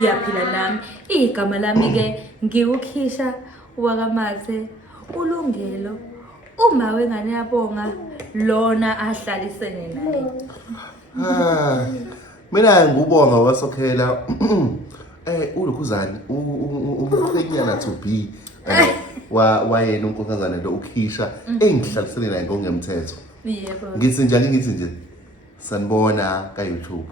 Ngiyaphila nami igama lami ke ngiwukhisha wakamathe ulungelo uma wengane yabonga lona ahlalisene naye. Mina ngubonga wasokhela uLukhuzana umkhwenyana to be wayena unkosazana lo ukhisha engihlalisene naye ngokungemthetho. Yebo. Ngithi nje sanibona ka YouTube.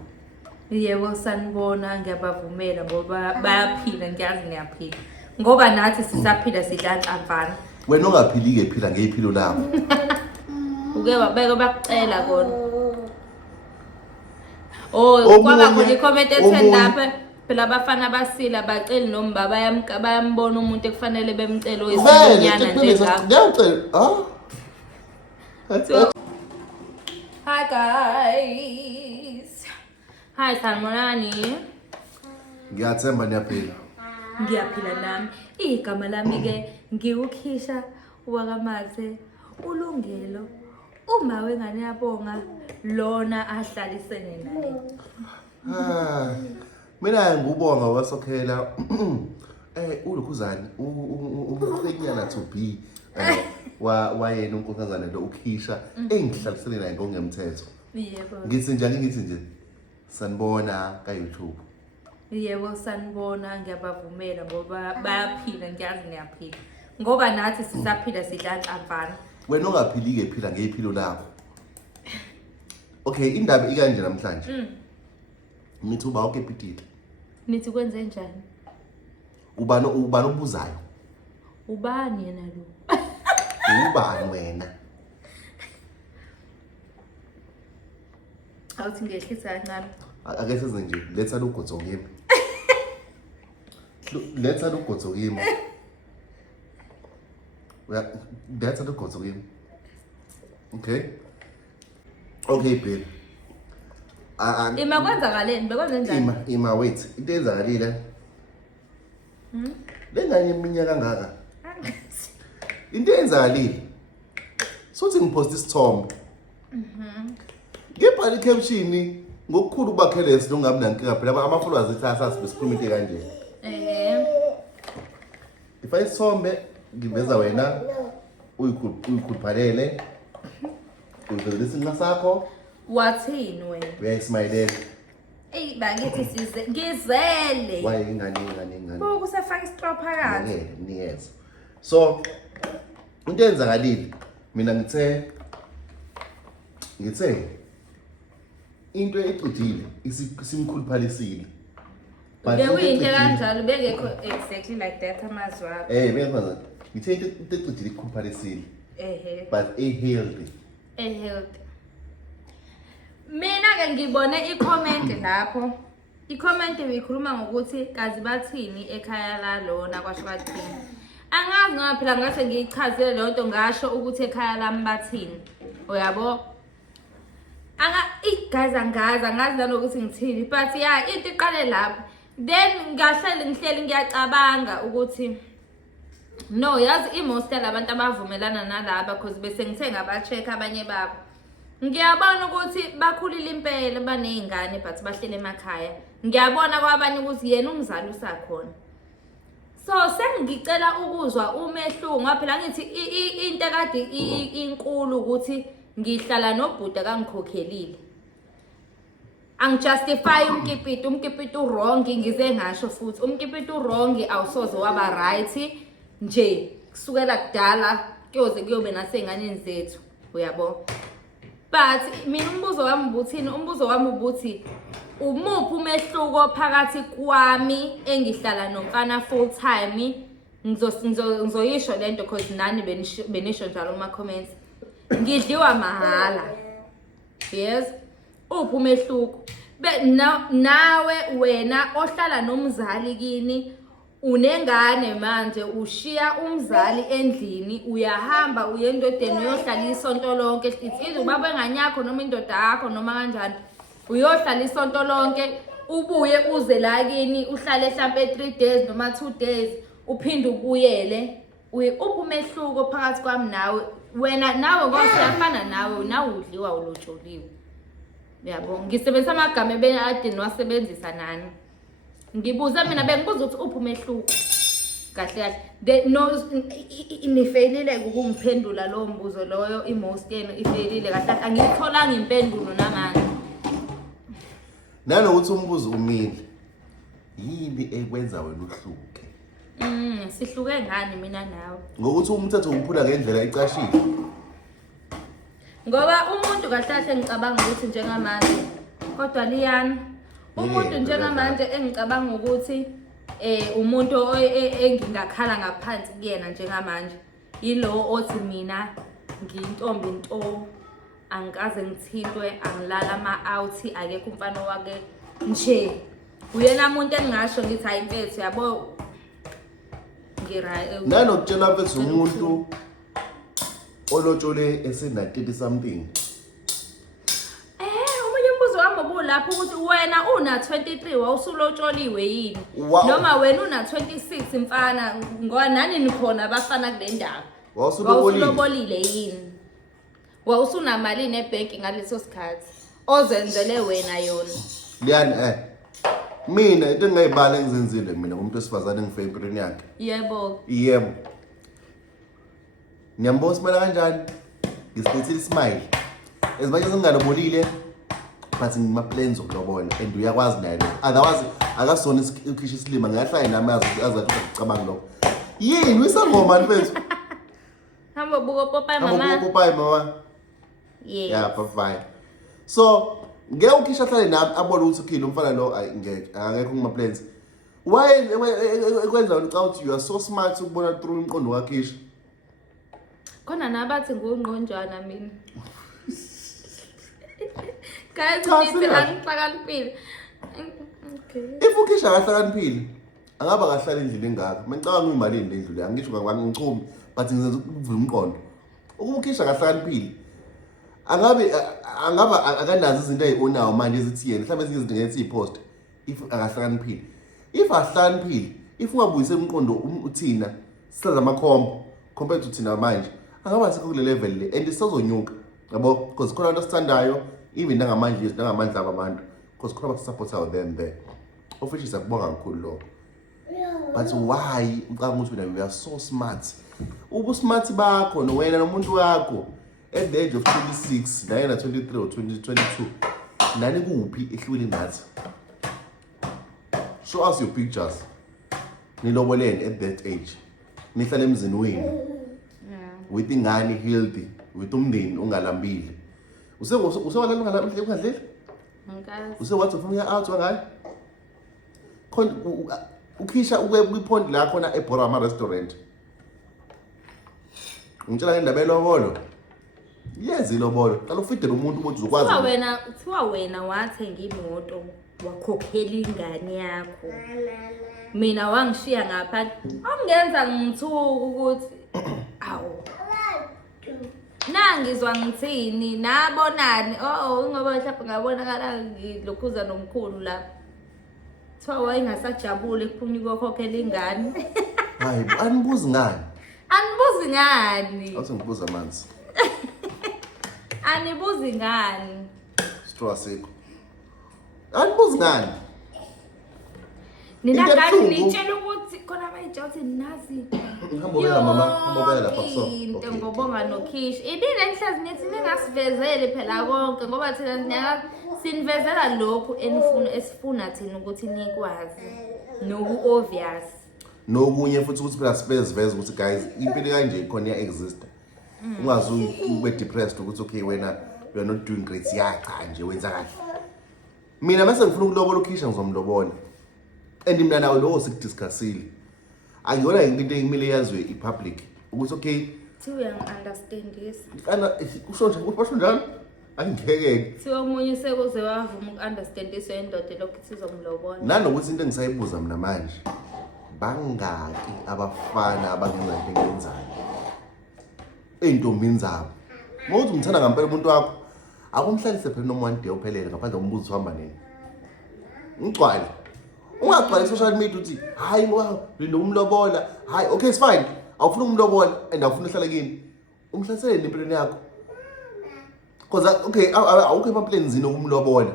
Yebo sanibona ngiyabavumela ngoba bayaphila ngiyazi niyaphila. Ngoba nathi sisaphila sidlanza mfana. Wena ongaphili ke phila ngeyiphilo lakho. Uke wabeka bakucela kona. Oh kwaba khona i-comment ethi lapha phela abafana basila bacela noma bayambona umuntu ekufanele bemcela oyisinyana njengakho. Ngiyacela. Hi guys. Hi sanibonani. Ngiyathemba niyaphila. Ngiyaphila nami igama lami ke ngiwukhisha wakamathe ulungelo uma wengane yabonga lona ahlalisene naye. Mina ngubonga wasokhela uLukhuzana umkhwenyana to be wayena unkosazana lo ukhisha engihlalisene naye ngokungemthetho. Yebo. Ngithi nje sanibona ka YouTube. Yebo sanibona ngiyabavumela ngoba bayaphila ngiyazi niyaphila. Ngoba nathi sisaphila sidlanza mfana. Wena ongaphili ke phila ngeyiphilo lakho. Okay, indaba ikanje namhlanje. Nithi uba ukepitile. Nithi kwenze njani? Ubani obuzayo? Ubani yena lo? Ubani wena? Awuthi ngehlisa kancane. Ake senze nje, letha ugodzo kimi. Letha ugodzo kimi. Letha ugodzo kimi. Okay? Okay babe. Ima kwenzakaleni? Bekwenze njani? Ima wait, into enzakalile. Lengane iminyaka kangaka. Into enzakalile. Sothi ngipost isithombe. Ngibhala i-caption ngokukhulu bakhele silungabi nankinga phela ama-followers ethi asasi besikhuluma into kanje. Ifa isithombe ngiveza wena uyikhuluphalele. Uveza isinqa sakho. Wathini wena? Uyayismayile. Bakithi size ngizele. Waye ingane. Buku sefaka istrop phakathi. Niyeza. So into enzakalile mina ngithe into ecijile isimkhuluphalisile. Bekuyinto kanjalo bengekho exactly like that amazwa. Bengekho ngithe into ecijile ikhuluphalisile. But healthy. Healthy. Mina ke ngibone i-comment lapho. I-comment beyikhuluma ngokuthi kazi bathini ekhaya la lona kwasho bathini. Angazi ngoba phela ngase ngiyichazile le nto ngasho ukuthi ekhaya lami bathini. Uyabo? Guys angazi nanokuthi ngithini but yeah into iqale lapha. Then ngihleli ngiyacabanga ukuthi no yazi imost labantu abavumelana nalaba because bese ngithe ngabacheck abanye babo. Ngiyabona ukuthi bakhulile impela banezingane but bahlele emakhaya. Ngiyabona kwabanye ukuthi yena umzali usakhona. So sengicela ukuzwa umehluko ngoba phela ngithi into ekade inkulu ukuthi ngihlala nobhuda kangikhokhelile. Angijustify umkipito wrong ngize ngasho futhi umkipito wrong awusoze waba right nje kusukela kudala kuyoze kuyobe nasenganeni zethu uyabo. But mina umbuzo wami ubuthi umuphi umehluko phakathi kwami engihlala nomfana full time ngizoyisho lento because nani benisho njalo kuma comments ngidliwa mahala. Yes uphi umehluko nawe wena ohlala nomzali kini unengane manje ushiya umzali endlini uyahamba uye endodeni uyohlala isonto lonke ithi ubaba enganyakho noma indoda yakho noma kanjani uyohlala isonto lonke ubuye uze la kini uhlale mhlambe 3 days noma 2 days uphinde ubuyele uphi umehluko phakathi kwami nawe wena nawe ngoba siyafana nawe udliwa ulotsholiwe. Yabo ngisebenzisa amagama ebekade niwasebenzisa nani. Ngibuza mina bengibuza ukuthi uphi umehluko. Kahle kahle. Nifailile ukungiphendula lo mbuzo loyo imost yenu ifailile kahle angitholanga impendulo namanje. Nanokuthi umbuzo umile. Yini ekwenza wena uhluke? Sihluke ngani mina nawe? Ngokuthi umthetho uphula ngendlela ecashile. Ngoba umuntu kahle ngicabanga ukuthi njengamanje kodwa liyana umuntu njengamanje engicabanga ukuthi umuntu engingakhala ngaphansi kuyena njengamanje yilo othi mina ngiyintombi nto angikaze ngithintwe angilala ama-out akekho umfana wake nje uyena umuntu engingasho ngithi hayi mfethu yabo nanokutshela mfethu umuntu olotshole ese-30 something. Omunye umbuzo wami obulapho ukuthi wena una 23 wawusulotsholiwe yini? Noma wena una 26 mfana ngoba nani nikhona abafana kule ndawo. Wawusulobolile yini? Wawusunamali nebhenki ngaleso sikhathi ozenzele wena yona. Liyani mina into engayibala engizenzile mina umuntu wesifazane engife empilweni yakhe. Yebo. Yebo. Ngiyamboza simela kanjani? Ngisipethile smile. Ezibanye zingalobolile but ngima plans okulobola and uyakwazi naye. Otherwise akasona ikhishi isilima ngahlaya nami azathi ukucabanga lokho. Yini wisangoma mfethu? Hamba buko Popeye mama. Hamba buko Popeye mama. Yes. Yeah, bye. So, ngeke ukhisha hlale nami abone ukuthi ukhile umfana lo ngeke akekho kuma plans. Why ekwenza ukuthi you are so smart ukubona through umqondo wakhisha? Khona nabathi ngungqonjana mina. Guys, nithi angihlakaniphile. Okay. If ukhisha akahlakaniphile, angaba kahlala endlini engaka. Mengicabanga imalini lendlu le, angisho ngangicumi, but ngizenza ukuvula umqondo. Ukukhisha akahlakaniphile. Angaba akanazi izinto ezibonayo manje ezithi yena, mhlawumbe ezinye izinto ngethi ipost. If akahlakaniphile. If ahlakaniphile, if ungabuyise umqondo uthina, sihlaza amakhombo compared to thina manje. Angaba sikho kule level le and isazonyuka yabo because khona abantu sithandayo even nangamanje nangamandla abantu because khona abantu support out them there of which is akubonga kakhulu lo but why ucabanga ukuthi wena you are so smart ubusmart bakho wena nomuntu wakho at the age of 26 naye na 23 or 22 nani kuphi ehlwini nathi show us your pictures nilobolene at that age nihlala emzini wenu with ingane healthy with umndeni ungalambile usewalala ungalambile ungadleli ngikazi usewathi ufuna out wangayi khona ukhisha ukwipoint la khona eBora ama restaurant ngitshela ngendaba elobolo yezi ilobolo qala ufidele umuntu ukuthi uzokwazi kuthiwa wena wathenga imoto wakhokhela ingane yakho mina wangishiya ngaphandle ongenza ngithuka ukuthi awu nangizwa ngithini nabonani ngoba mhlawumbe ngabonakala ngilokhuza nomkhulu lapha kuthiwa wayingasajabule kuphunyuka kokhokhela ingane hayi anibuzi ngani anibuzi ngani awuthi ngibuza amanzi anibuzi ngani straw sikho anibuzi ngani nina kahle nitshela ukuthi khona abayitshela ukuthi nazi ngihambobela mama ngihambobela lapha so into ngobonga nokhishi idine enhlazi nithi ningasivezele phela konke ngoba thina sinivezela lokhu esifuna thina ukuthi nikwazi noku obvious nokunye futhi ukuthi phela siveze ukuthi guys impilo kanje khona iya exist ungazi ube depressed ukuthi okay wena you are not doing great cha nje wenza kahle mina mase ngifuna ukulobola ukhisha ngizomlobola and mina nawe lo sikudiscussile angiyona into engimile yazwe ipublic ukuthi okay thi uyangi-understand this kana usho nje usho njalo angikeke thi omunye sekuze wavuma uku-understand this endoda lokho sizomlobola nanokuthi into engisayibuza mina manje bangaki abafana abangenza into engenzayo ey'ntombini zabo mawuthi umthanda ngampela umuntu wakho akumhlalise phela noma one day uphelele ngaphandle kombuzo uhamba nini ngigcwale ungagcwala social media uthi hayi ngoba umlobola hayi okay it's fine awufuna umlobola and awufuna uhlala kini umhlasele empilweni yakho because okay awukho emaplans zini ukumlobola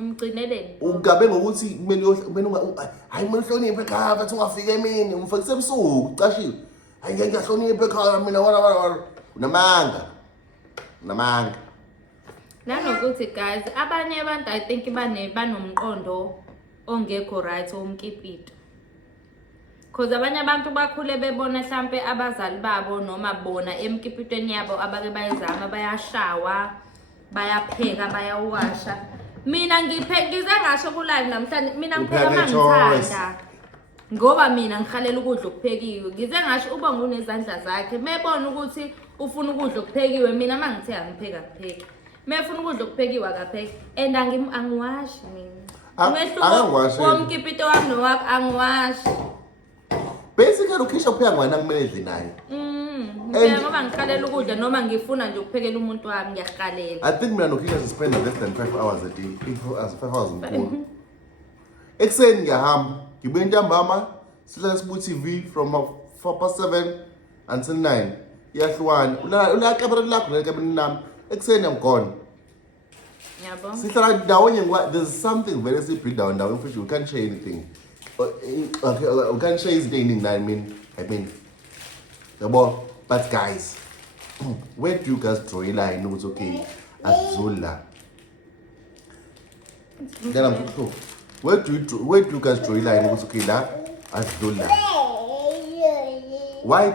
umgcineleni ungabe ngokuthi kumele hayi kumele uhloniphe ekhaya bathi ungafika emini umfakise ebusuku ucashiwe hayi ngeke ngiyahlonipha ekhaya mina wala unamanga nanokuthi guys abanye abantu I think banomqondo ongekho right omkipito because abanye abantu bakhule bebona mhlambe abazali babo noma bona emkipitweni yabo abake bayizama bayashawa bayapheka bayawasha mina ngize ngasho ku live namhlanje mina ngipheka mangithanda ngoba mina ngikhalela ukudla okuphekiwe ngize ngasho uba ngunezandla zakhe mebona ukuthi ufuna ukudla okuphekiwe mina mangithe angipheka kupheka mefuna ukudla okuphekiwe akapheki and angiwashi mina umehluko womkipito wami nowakho angiwashi basically ukhisha upheka ngwana kumele edle naye ngeke ngoba ngikhalela ukudla noma ngifuna nje ukuphekela umuntu wami ngiyakhalela I think mina nokhisha spend less than 5 hours a day 5 hours nkulu ekseni ngiyahamba ngibuye ntambama sihlala sibuka TV from 4:07 until 9 iyahlukana ula kamera lakho lekabini nami ekseni I'm gone yabo sihlala ndawonye there's something very simple down which you can't share anything okay you can't share anything I mean yabo but guys where do you guys draw a line ukuthi okay azula ngena mfuthu where do you guys draw a line ukuthi okay la azula why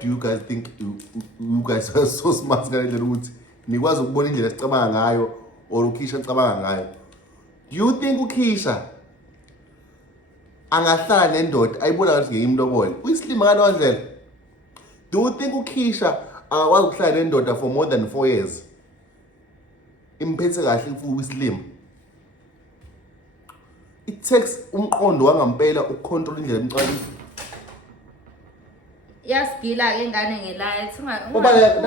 do you guys think you guys are so smart ngale ukuthi nikwazi ukubona indlela sicabanga ngayo or ukhisha icabanga ngayo do you think ukhisha angahlala nendoda ayibona ngathi ngeyimlobole uyislima ngalo ndlela do you think ukhisha akwazi ukuhlala nendoda for more than 4 years imphethe kahle ifuku islim it takes umqondo wangampela ukucontrol indlela emcwaleni yasigila ke ingane ngelayo ubalekani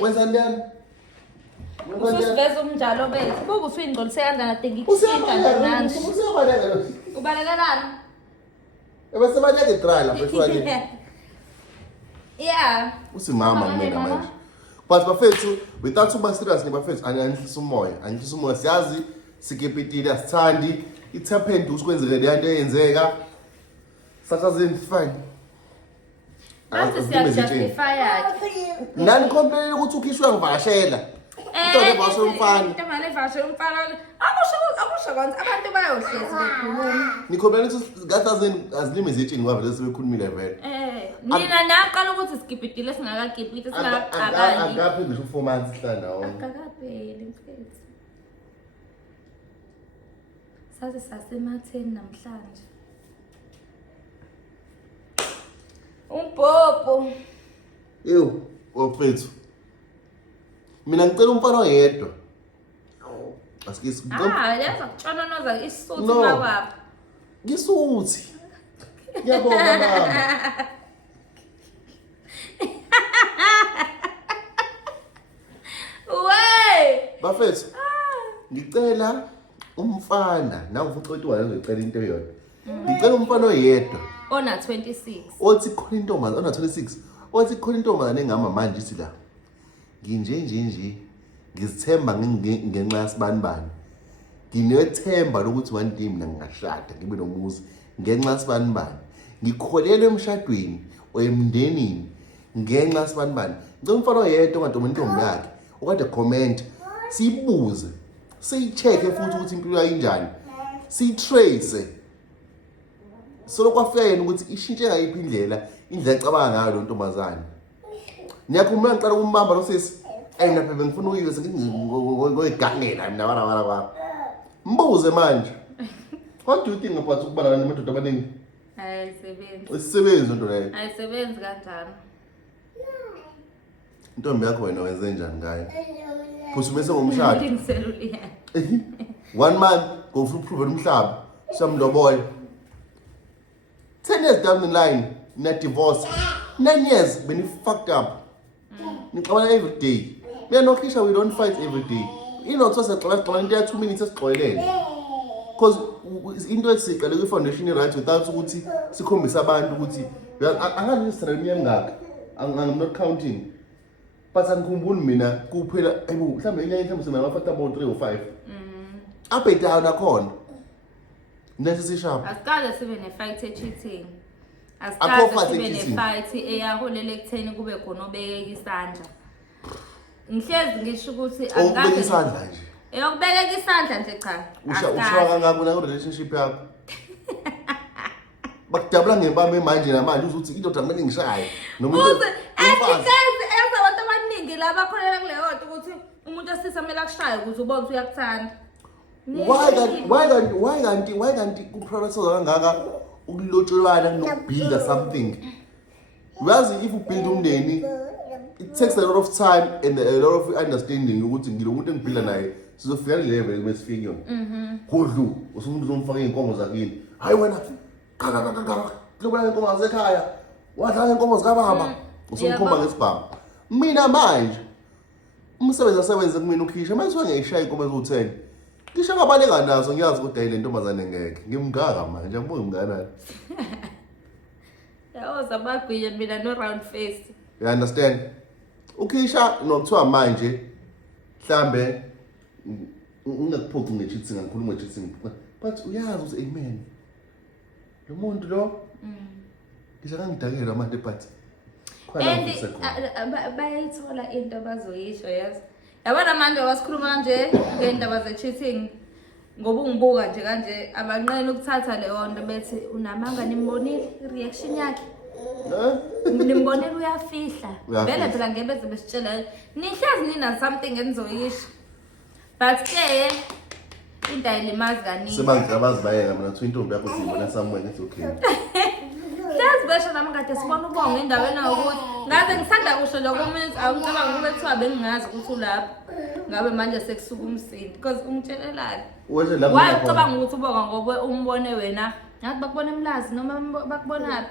wenza njani usiveza umnjalo bethu buku usuyingcolise kanjani ade ngikusinda nje ubalekelani ebesebaleke dry lapha eshwaleni yeah usimama mina manje but bafethu without uba serious bafethu angihlisa umoya siyazi sikepitile asithandi it happened usikwenzeke le nto eyenzeka sakazini fine manje siyajustify yakhe nani complain ukuthi ukhishwe ngivashela into lebasho umfana into manje evashela umfana akusho konke abantu bayohlezi bekhuluma nikhomela ukuthi gathazini azilimi zetshini kwavele sebekhulumile vele nina naqala ukuthi sikipitile singakakipite singakaqabani akaphinde ngisho 4 months sihlala wona akakapheli mfethu saze sasematheni namhlanje umbhobho ew ofethu mina ngicela umfana oyedwa asikisi yaza kutshononoza isisuthi makwapha ngisuthi ngiyabonga mama we bafethu ngicela umfana nangifuna ucela ngicela into eyodwa ngicela umfana oyedwa ona 26 othi khona intombazana ona 26 othi khona intombazana engama manje ithi la nginje ngizithemba ngenxa yasibanibani nginethemba lokuthi one day mina ngingashada ngibe nomuzi ngenxa yasibanibani ngikholelwe emshadweni oyemndenini ngenxa yasibanibani ngicela umfana oyedwa ongadomi intombi yakhe okade comment siyibuze siyicheke futhi ukuthi impilo yayo injani siyitrace solo kwafika yena ukuthi ishintshe ngayiphi indlela ecabanga ngayo lo ntombazane niyakhuluma ngicela umbamba lo sisi ayina phela ngifuna uyiwe ngoyigangela mina wala kwakho mbuze manje what do you think about ukubalana namadoda abaningi ayisebenzi into leyo ayisebenzi kanjani intombi yakho wena wenze njani ngayo phusumese ngomshado 1 month go for prove umhlaba samlobola 10 years down the line na divorce 9 years when you fucked up nixabana every day mina nokhisha we don't fight every day inotho sexoxa into ya 2 minutes esixolelene because into esiqale kwi foundation right without ukuthi sikhombisa abantu ukuthi angani Israel miyangaka I'm not counting but angikhumbuli mina kuphela mhlawumbe enyangeni mhlawumbe sinamafactor about 3 or 5 up and down akhona nesi sishapha Asikaze sibe ne-fight e-cheating. Akho fight Asikaze sibe e-cheating. ne-fight eyaholela ekutheni kube khona obekeka isandla. Ngihlezi ngisho ukuthi okubeka isandla nje eyokubekeka isandla nje cha. ushawa kangaka na relationship yakho bakudabula ngempama manje namanje uzuthi indoda kumele ngishaye noma Uze esikazi abantu abaningi la bakholela kuleyo nto ukuthi umuntu osisa kumele akushaye ukuze ubone ukuthi uyakuthanda. why kanti kuprocess kangaka ukulotsholana nokubhilda something uyazi if ubuild umndeni it takes a lot of time and a lot of understanding ukuthi ngilomuntu engibhilda naye sizofika level mesifike yona kudlu usumuntu uzomfaka inkomo zakini hayi wena lokubona inkomo zasekhaya wadlala inkomo zikababa usumkhomba ngesibhamu mina manje umsebenzi asebenze kumina ukhisha manje ngiyishaya inkomo ezu10 ngisho ngabaleka nazo ngiyazi ukuthi ayile ntombazane ngeke ngimngaka manje angibuki mnganani Yawoza babhiye mina no round face. you understand ukhisha nokuthiwa manje mhlambe ngingakuphoqi ngecheating ngikhuluma ngecheating but uyazi ukuthi amen lo muntu lo ngisho kangidakela manje but And bayayithola into abazoyisho yazi. Yabona manje wasikhuluma nje ngendaba ze-cheating ngoba ungibuka nje kanje abanqeni ukuthatha leyo nto bethi unamanga nimbonile i-reaction yakhe. Nimbonile uyafihla. Vele phela ngeke beze besitshela nihlazi nina something enizoyisho. But ke into ayilimazi kaningi. sebangicabazi bayeka mina kuthiwa intombi yakho siyibona somewhere it's okay Hlazi besho nami kade sibona ubonga endaweni ukuthi ngaze ngisanda kusho lokho umuntu awucabanga ukuthi kuthiwa bengingazi ukuthi ulapha. Ngabe manje sekusuka umsindi because ungitshelelani. weshe lapho Wayecabanga ukuthi ubonga ngoba umbone wena ngathi bakubona emlazi noma bakubona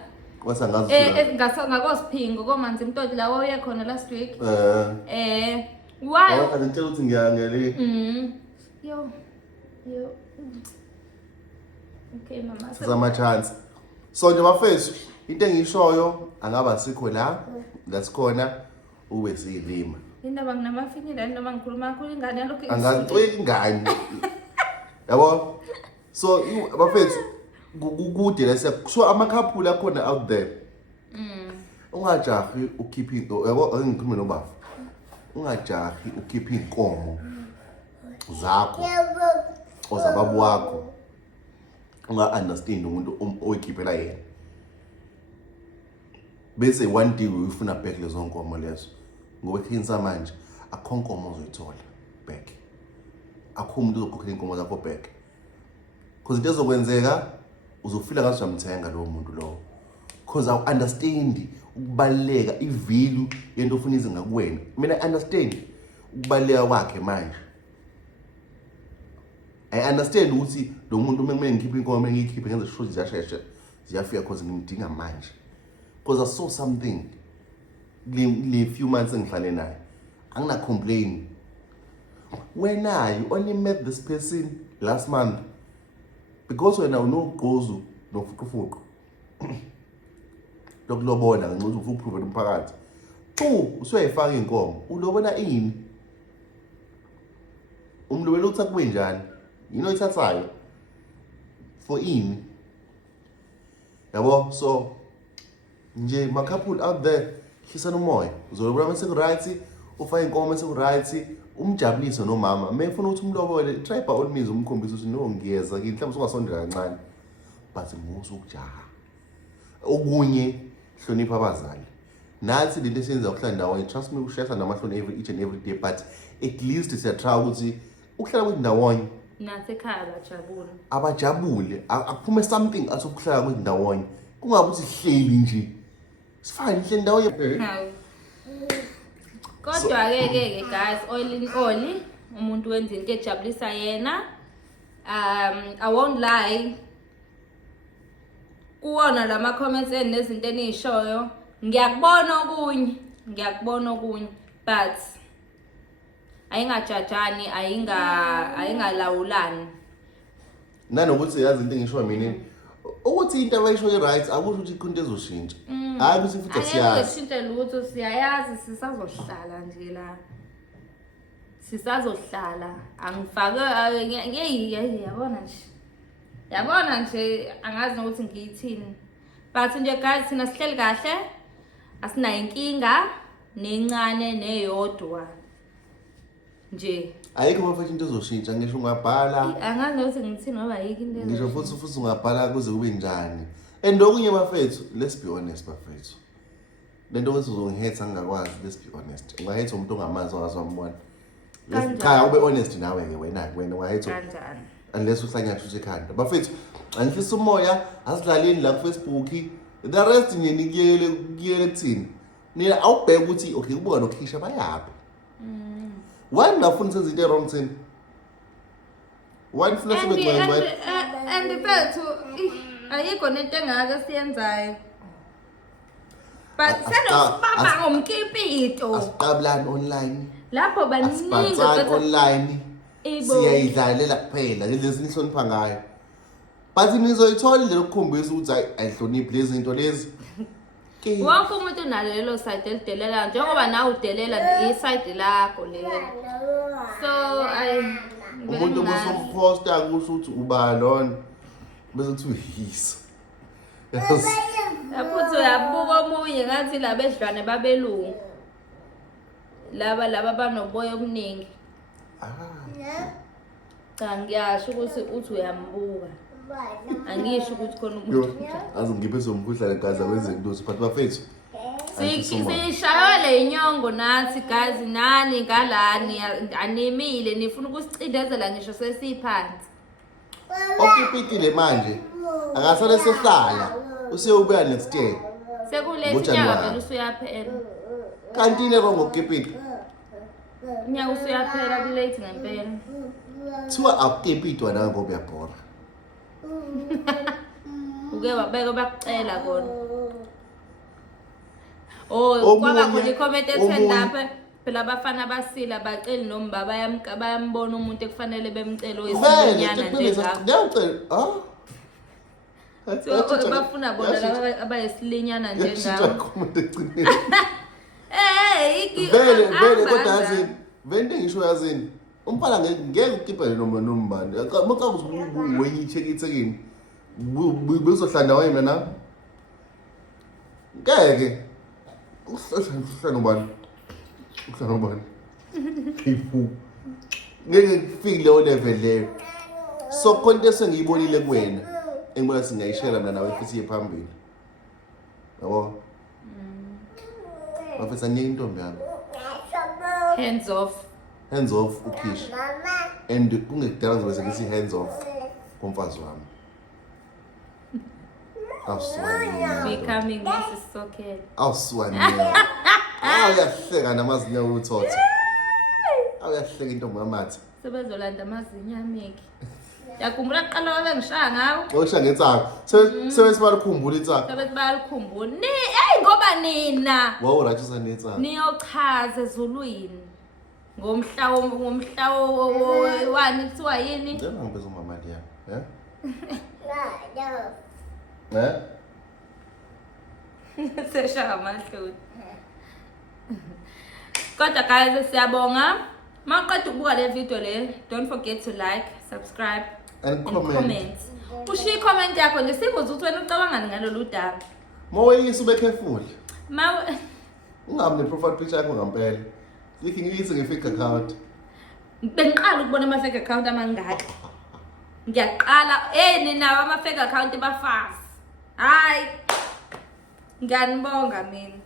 wasangazi ngakosiphingo komanzi imtoti la waye khona last week. why Why? wakade ngitshela ukuthi ngiyangele Yo. Okay mama. sizama chance so nje bafethu into engiyishoyo angaba sikho la ngasikhona ube siyilima Indaba nginamafinyila noma ngikhuluma kakhulu ingane yalokho angazicweli ingane yabo so bafethu kude la so amakhaphula akhona out there ungajahi ukhipha into yabo angikhuluma nobafu ungajahi ukhipha inkomo zakho ozababu wakho unga-understand umuntu oyikhiphela yena bese one day uyifuna back lezo nkomo lezo ngoba ekhini samanje akho nkomo ozoyithola back akho umuntu uzokhokhela inkomo zakho back because into ezokwenzeka uzofila ngathi uyamthenga lowo muntu lowo because I understand ukubaleka ivalue yento ofuna ize ngakuwena mina I understand ukubaleka kwakhe manje I understand ukuthi lo muntu uma kumele ngikhiphe inkomo ngiyikhiphe ngenze sure ziyashesha ziyafika because ngimdinga manje because I saw something le few months engihlale naye angina complain when you only met this person last month because wena unogqozu nofuqufuqu lokulobona ngenxa ufuna ukuprove umphakathi usuyayifaka inkomo ulobona ini umlobela uthi akube njani yini oyithathayo for ini yabo so nje ma-couple out there hlisana umoya uzolobona mase ku-right ufake inkomo mase ku-right umjabulise nomama mefuna ukuthi umlobole try by all means umkhombisa ukuthi no ngiyeza kini mhlawumbe ungasondela kancane but musa ukujaha okunye hlonipha abazali nathi lento esiyenza ukuhlala ndawonye trust me ushayisa namahloni each and every day but at least siyatry ukuthi ukuhlala kwethi ndawonye nasekhaya abajabule akuphume something asokuhlala kwethi ndawonye kungabe ukuthi sihleli nje sifane ihleli ndawonye kodwa-ke guys all in all umuntu wenza into ejabulisa yena I won't lie kuwona lama comments nezinto eniyishoyo ngiyakubona okunye but ayingajajani ayingalawulani nanokuthi yazi into engisho mina ukuthi into abayisho right akusho ukuthi ikhonto ezoshintsha. Hayi ukuthi futhi asiyazi. Ayishintshe lutho siyayazi sisazohlala nje la. Sisazohlala angifake yabona nje. Yabona nje angazi ukuthi ngiyithini. But nje guys sina sihleli kahle. Asinayo inkinga nencane neyodwa. Nje ayikho mafethu into ezoshintsha ngisho ungabhala angazi ukuthi ngithini ngoba ayikho into ngisho futhi ungabhala kuze kube njani and okunye mafethu let's be honest mafethu lento ukuthi uzongihetha ngingakwazi let's be honest ungahetha umuntu ongamazi ongazi wambona cha ube honest nawe ke wena ungahetha kanjani unless uhlanyasha ekhanda mafethu angifisa umoya asidlaleni la ku Facebook the rest nje nikuyele kuthini nina awubheka ukuthi okay kubuka noKhisha bayaphi why ngafuna senze into wrong thing why funa sibe gcwele and bethu ayikho nento engaka siyenzayo but senosibamba ngomkipito asiqabulani online lapho baningi online siyayidlalela kuphela lezi nihlonipha ngayo but nizoyithola indlela ukukhombisa ukuthi ayihloniphi lezi zinto lezi wonke umuntu unalelo side elidelela njengoba nawe udelela iside lakho lelo so umuntu obusomposta kusho ukuthi uba lona bese kuthi uyisa lapho uyabuka omunye ngathi labedlwane babelungu laba banoboya obuningi cha ngiyasho ukuthi uthi uyambuka angisho ukuthi khona umuntu azi ngiphe somkhuhlane gaza kwenze into but bafethu sishayole inyongo nathi guys nani ngalani animile nifuna ukusicindezela ngisho sesiphansi okipitile manje akasale sehlala useyobuya next year sekulethi nyaka phela usuyaphela kanti ne wrong okipita nyaka usuyaphela kulate ngempela thiwa akukipitwa na ngoba uyabhora uke wabeka bakucela kona oh kwaba khona i-comment ethi lapha phela abafana basila baceli noma bayambona umuntu ekufanele bemcela oyisinyana njengakho bafuna bona laba abayisilinyana njengakho vele kodwa yazini vele ngisho yazini umphala ngeke ukipele noma nombani maka wenye icheck ithekini bezohlanda wena na ngeke uhlala ubani people ngeke kufike leyo level leyo so konke sengiyibonile kuwena engibona singayishela mina nawe futhi yephambili yabo bafisa nye intombi yami hands off ukhisha and kungekudala ngizobe ngithi hands off komfazi wami becoming Mrs. Sokelo awuswanya uyahleka namazinya uthotha uyahleka intombi yamathi sebezolanda amazinya ameki yakhumbula qala wabe ngishaya ngawo okusha ngetsaka sebesibalikhumbula itsaka sebesibalikhumbula ngoba nina wawurathisa netsaka niyochaza ezulwini ngomhla wani kuthiwa yini ngempeza umama liya seshaya amahloni kodwa guys siyabonga maqeda ukubuka le video le don't forget to like subscribe and comment ushiya comment yakho nje sibuza ukuthi wena ucabangani ngalolu daba maweyisa ube careful ungabe ne-profile picture yakho ngampela likhe ngiyise nge-fake account bengiqala ukubona ama-fake account amangaka ngiyaqala ninawo ama-fake account bafazi hayi ngiyanibonga mina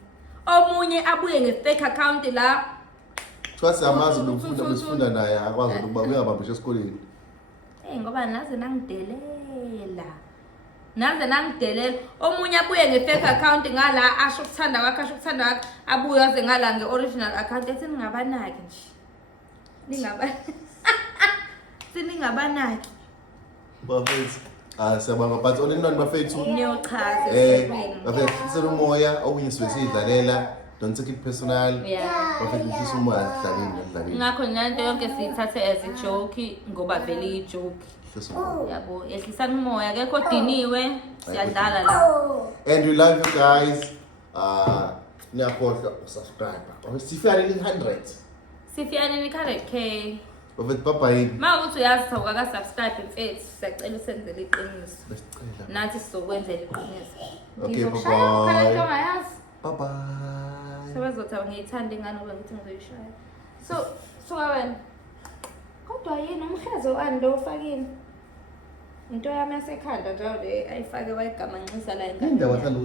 omunye abuye nge-fake account la kuthiwa siyamazi nokufunda besifunda naye akwazi ukuba uyabambisha esikoleni ngoba naze nangidelela omunye abuye nge-fake account ngala asho ukuthanda kwakhe abuye aze ngala nge-original account ethi ningabanaki nje siningabanaki bafethu siyabanga but onenani bafethu niyochaza bafethu umoya okunye sibe siyidlalela don't take it personal. Yeah. Bafethu hlisa umoya sidlaleni. Ngakho lento yonke siyithathe as a joke ngoba vele i-joke. Hlisa umoya. Yabo, yehlisani umoya akekho odiniwe, siyadlala la. And we love you guys. Niyakhohlwa usubscribe. Sifika ni 100. Sifiyane ni 100K. Bafethu bye. Mawukuthi uyazithoka ka subscribe mfethu, siyacela usenzele iqiniso. Besicela. Nathi sizokwenzela iqiniso. Okay, Ngizokushaya bye-bye. ukhala into ongayazi. Bye. Sebazothi ngiyithanda ingane ngoba ngithi ngizoyishaya. So wena. Kodwa yini umhezo wani lo ufakile? Into yami yasekhanda njalo le ayifake wayigamanxisa la engane. Indawo athanda